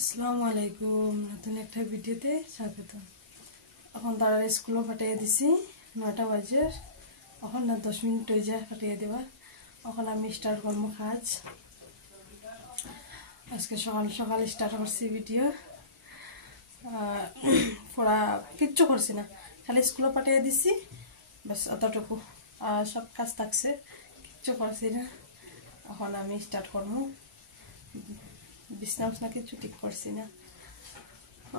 আসসালামু আলাইকুম নতুন একটা ভিডিওতে স্বাগত। এখন তারা স্কুলে পাঠিয়ে দিছি 9টা বাজে, এখন না 10 মিনিট হয়ে যায় পাঠিয়ে দেওয়ার। এখন আমি স্টার্ট করবো কাজ। আজকে সকাল সকাল স্টার্ট করছি ভিডিও। পড়া কিচ্ছু করছি না, খালি স্কুলে পাঠিয়ে দিছি, বাস অতটুকু। সব কাজ থাকছে, কিচ্ছু করছি না। এখন আমি স্টার্ট করবো। বিছনা উছনা কিছু ঠিক করছি না,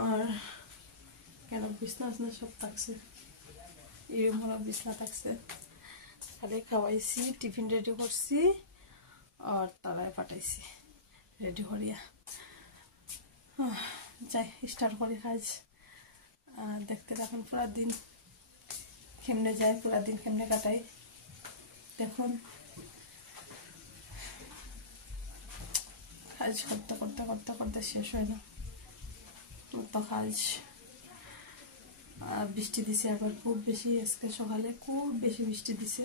আর কেন বিছনা উছনা সব থাকছে, এরকম বিছনা থাকছে। খালি খাওয়াইছি, টিফিন রেডি করছি, আর তারাই পাঠাইছি রেডি করিয়া। যাই স্টার্ট করি কাজ। দেখতে থাকুন পুরা দিন কেমনে যায়, পুরা দিন কেমনে কাটাই দেখুন। কাজ করতে করতে করতে করতে শেষ হয় না তো কাজ। বৃষ্টি দিছে আবার খুব বেশি, আজকে সকালে খুব বেশি বৃষ্টি দিছে।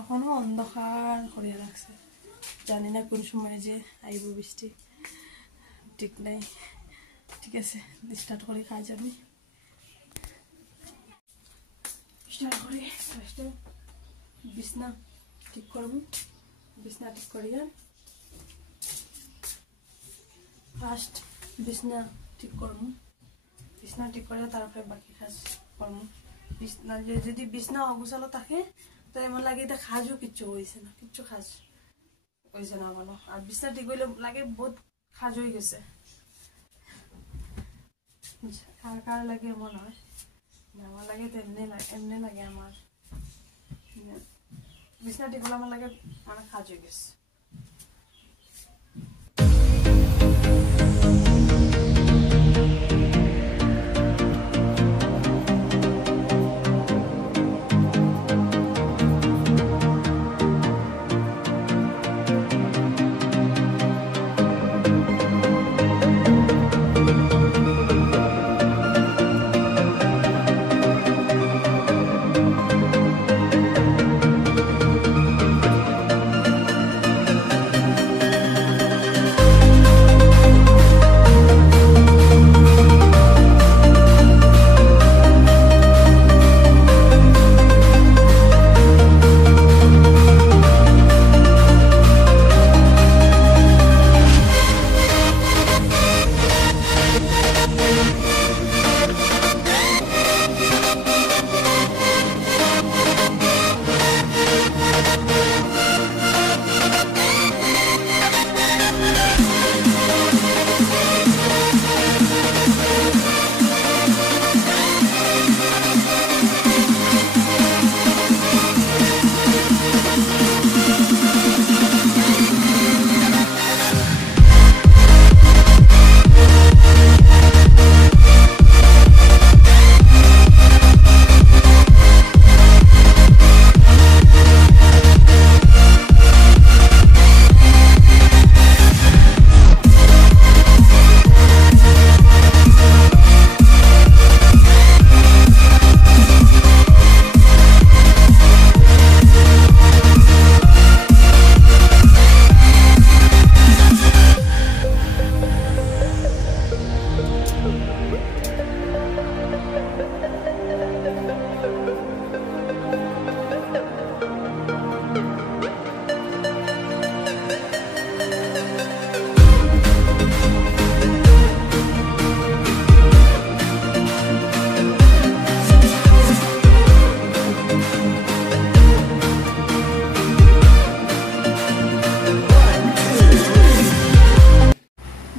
এখনো অন্ধকার করিয়া রাখছে, জানি না কোন সময় যে আইব বৃষ্টি, ঠিক নাই। ঠিক আছে, স্টার্ট করি কাজ। আমি স্টার্ট করি। ফার্স্টে বিছনা ঠিক করব, বিছনা ঠিক করিয়া ফার্স্ট বিছনা ঠিক করবো। বিছনা ঠিক করে তারপরে বাকি কাজ করবো। বিছনা যদি বিছনা অগুছালো থাকে তো এমন লাগে এটা কাজও কিচ্ছু হয়েছে না, কিচ্ছু কাজ হয়েছে না বলো। আর বিছনা ঠিক হইলে লাগে বহুত কাজ হয়ে গেছে। কার কার লাগে এমন হয়? আমার লাগে তো এমনি লাগে। আমার বিছনা ঠিক হলে আমার লাগে অনেক কাজ হয়ে গেছে।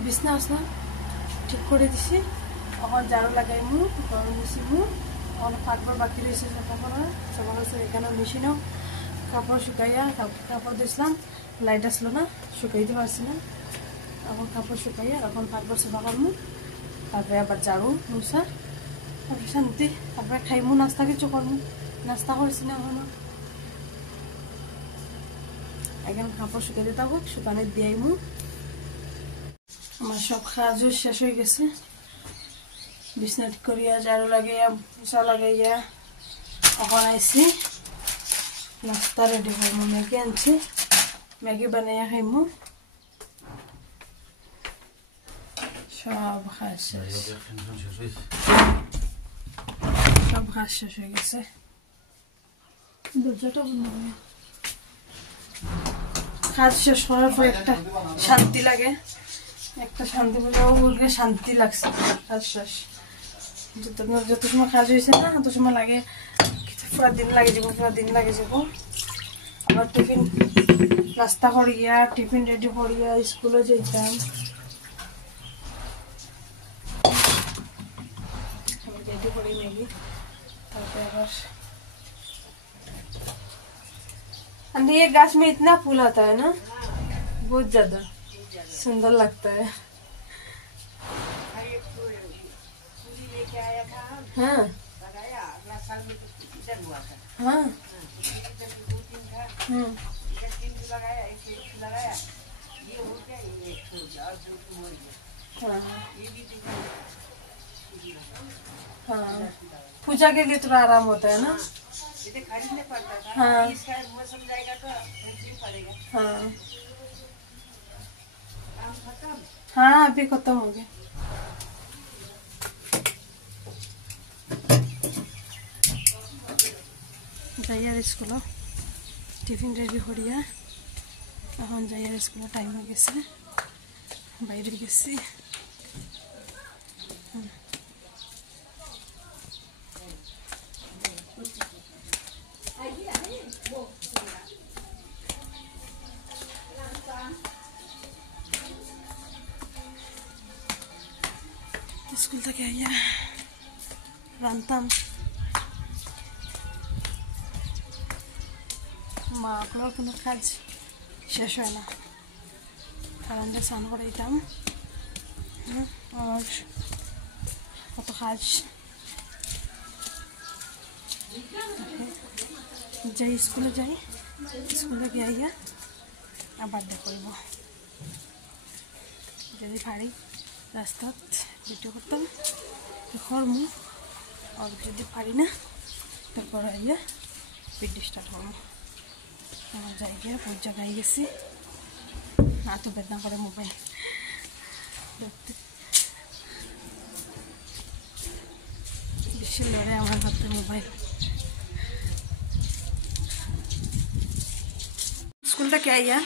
বিছনা উছনা ঠিক করে দিছি, এখন ঝাড়ু লাগাইমু, গরম মুছিমু। এখন কাপড় বাকি রয়েছে সবার আছে। এখানে মেশিনেও কাপড় শুকাইয়া কাপড় দিয়েছিলাম, লাইট আসলো না, শুকাইতে পারছি না। এখন কাপড় শুকাইয়া এখন কাপড় সাফা করমু, তারপরে আবার ঝাড়ু মুছা, তারপরে শান্তি। তারপরে খাইমু, নাস্তা কিছু করমু। নাস্তা করছি না এখনো। এখন কাপড় শুকাইতে থাকুক, শুকানে দিয়াইমু। আমার সব কাজও শেষ হয়ে গেছে। বিছনা ঠিক করিয়া, ঝাড়ু লাগাইয়া, পোছা লাগাইয়া এখন আইসি নাস্তা রেডি করবো। ম্যাগি আনছি, ম্যাগি বানাইয়া খাইমু। সব ঘাস শেষ, সব ঘাস শেষ হয়ে গেছে। দরজাটা বন্ধ করে। কাজ শেষ করার পর একটা শান্তি লাগে, একটা শান্তি বলে শান্তি লাগছে। কাজ শেষ, যত সময় কাজ হয়েছে না তত সময় লাগে পুরা দিন লাগে যাব, পুরা দিন লাগে যাব। আবার টিফিন নাস্তা করিয়া টিফিন রেডি করিয়া স্কুলে যেতাম। রেডি করি মেবি, तारपरे आबार ये गाछ में इतना फूल आता है ना, बहुत ज्यादा सुंदर लगता है। हाँ हाँ हाँ, पूजा के लिए थोड़ा आराम होता है ना। खरीदने पड़ता था। हाँ मौसम जाएगा तो पड़ेगा। हाँ हाँ अभी खत्म हो गया। जाइए स्कूल टिफिन रेडी करिया এখন যাইয়ার স্কুলে টাইম হয়ে গেছে, বাইরে গেছি। স্কুল থেকে আইয়া রান্তাম, মাগুলোর কোনো কাজ শেষ হয় না। কারণ স্নান করাইতাম আর কত কাজ। যাই স্কুলে যাই, স্কুলে গিয়ে আইয়া আবার দেখব যদি পারি রাস্তাত ভিডিও করতাম করমু, আর যদি পারি না তারপর আইয়া ভিডিও স্টার্ট করবো। আমার জায়গায় বহুত জায়গায় গেছি, এত বেদনা করে মোবাইল দেখতে, বেশি লড়ে আমার হাতে মোবাইল। स्कूल तक आइया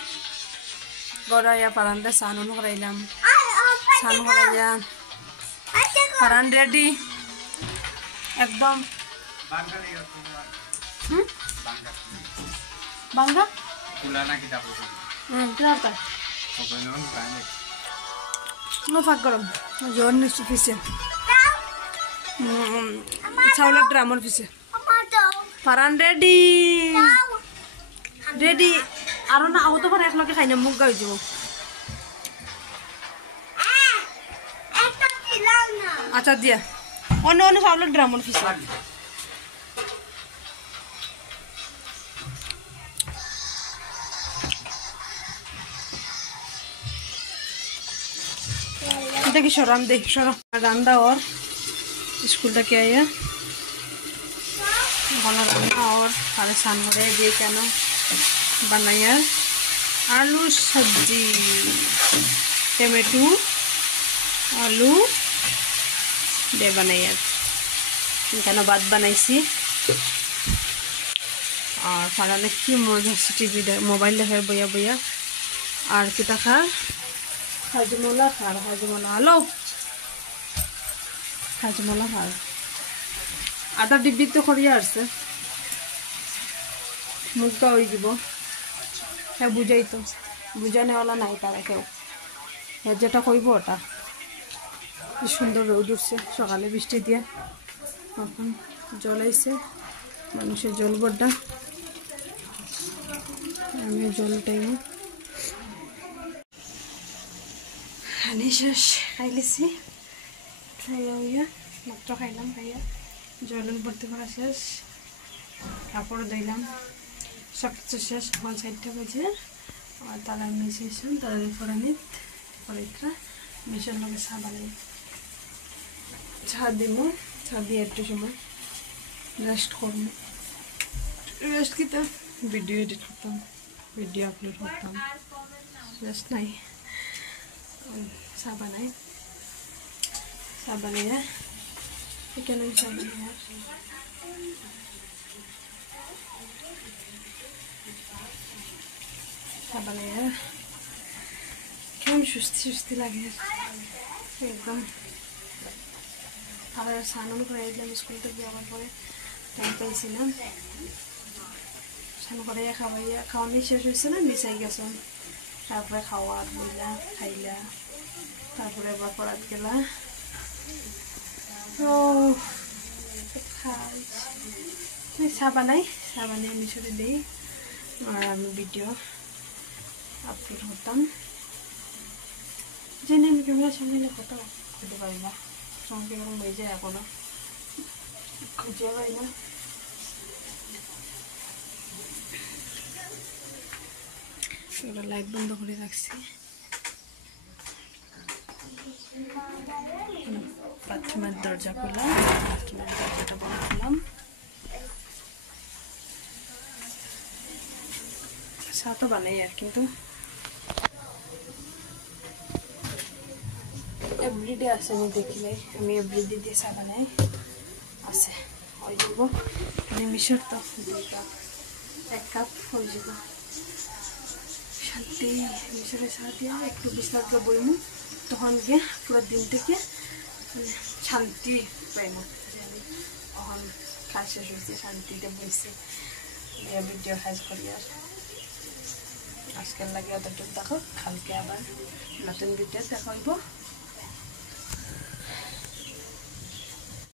घर आया परांडा सानुन कराइलाम, सानु कराइया परान रेडी एकदम बांगा पुलाना किताब किताब नो फाक गरम जोर निश्चित फिसे चावला ड्रामर फिसे परान रेडी रेडी आरो ना आओ तो पर एक लगे खाइना मुग गाइ जब। अच्छा दिया अन्य अन्य चावल ड्रामर फिसे देखी शराम देख शराम रांदा और स्कूल तक आया भला रांदा और सारे सामने दिए क्या ना बनाया आलू सब्जी टमेटो आलू दे बनाया क्या ना बात बनाई और फालाने की मजा टीवी मोबाइल देखा बया बया और किता खा हाजमोला खा हाजमोला हेलो हाजमोला खा आधा डिब्बी तो खड़िया आसे मुग्गा हो যাব है बुझाई तो बुझाने वाला नहीं पारे केउ है जेटा कइब ओटा কি সুন্দর রোদ উঠছে সকালে বৃষ্টি দিয়া এখন জল আইছে মানুষের জল বড়া আমি জল টাইম খানি শেষ খাইলেছি খাইয়া মাত্র খাইলাম খাইয়া জলের ভর্তি করা শেষ কাপড় ধুইলাম সব কিছু শেষ 4:30 বাজে আর তারা মিশিয়েছেন তারা ফোড়ানিত পরেটা মিশন লগে চা বানাই চা দিব চা দিয়ে একটু সময় রেস্ট করব রেস্ট কিতা ভিডিও এডিট করতাম ভিডিও আপলোড করতাম রেস্ট নাই চা বানাই চা বানিয়ে এখানে চা বানিয়ে চা বানিয়ে কেমন সুস্থি লাগে একদম। আবার স্নান করে দিলাম স্কুল থেকে, আবার পরে টাইম পাইছি না, স্নান করে খাওয়ানি শেষ হয়েছে না, মিশাই গেছে। তারপরে খাওয়া বইলা খাইলা, তারপরে আবার পড়াত গেলা। তো চা বানাই মিশরে দিই, আর আমি ভিডিও আপলোড করতাম। জেনে আমি ক্যামেরার সামনে কত খুঁজে পারি না, সঙ্গে এরকম হয়ে যায়, এখনো খুঁজে পাই না। এবার লাইট বন্ধ করে রাখছি। বাথরুমের দরজা খুললাম, বাথরুমের দরজাটা বন্ধ করলাম। চা তো বানাই আর, কিন্তু এভরিডে আছে, আমি দেখলে আমি এভরিডে দিয়ে চা বানাই আছে, হয়ে যাব। মিশর তো 2 কাপ 1 কাপ হয়ে যাব। শান্তি মিশরে চা দিয়া একটু বিছনাতে বইমু, তখন গিয়ে পুরো দিন থেকে শান্তি পাইম। তখন কাজ শেষ হয়েছে, শান্তিতে বইছে ভিডিও কাজ করি। আর আজকের লাগে অতটুকু দেখো, কালকে আবার নতুন ভিডিও দেখা হইব।